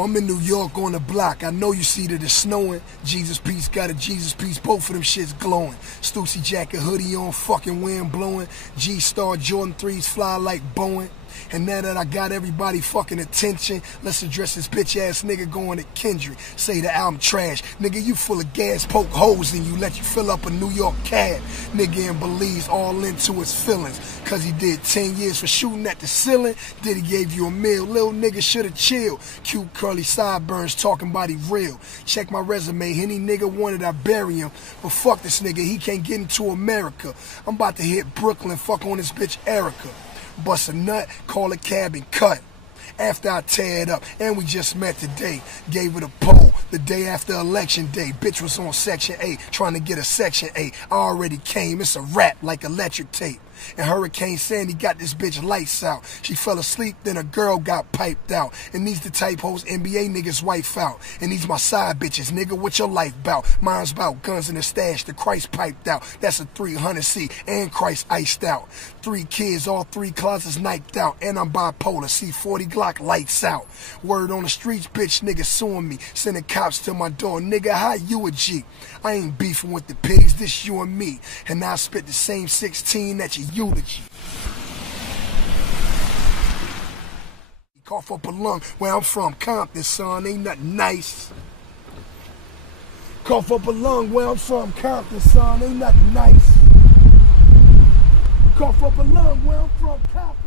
Yo, I'm in New York on the block. I know you see that it's snowing. Jesus piece, got a Jesus piece. Both of them shits glowing. Stussy jacket, hoodie on, fucking wind blowing. G-Star Jordan 3s fly like Boeing. And now that I got everybody fucking attention, let's address this bitch ass nigga going to Kendrick. Say the album trash. Nigga, you full of gas, poke holes in you, let you fill up a New York cab. Nigga in Belize all into his feelings. Cause he did 10 years for shooting at the ceiling. Did he gave you a meal? Little nigga shoulda chilled. Cute curly sideburns talking about he real. Check my resume, any nigga wanted I bury him. But fuck this nigga, he can't get into America. I'm about to hit Brooklyn, fuck on this bitch Erica. Bust a nut, call a cab and cut. After I tear it up, and we just met today. Gave it a poll the day after election day. Bitch was on Section 8, trying to get a Section 8. I already came, it's a rap like electric tape. And Hurricane Sandy got this bitch lights out. She fell asleep, then a girl got piped out. And these the type hoes NBA niggas wife out. And these my side bitches, nigga, what your life bout? Mine's about guns in the stash, the Christ piped out. That's a 300C, and Christ iced out. 3 kids, all 3 closets knifed out. And I'm bipolar, see 40 Glocc lights out. Word on the streets, bitch, niggas suing me. Sending cops to my door, nigga, how you a G? I ain't beefing with the pigs, this you and me. And I spit the same 16 that you eulogy. Cough up a lung where I'm from, Compton, son, ain't nothing nice. Cough up a lung where I'm from, Compton, son, ain't nothing nice. Cough up a lung where I'm from, Compton.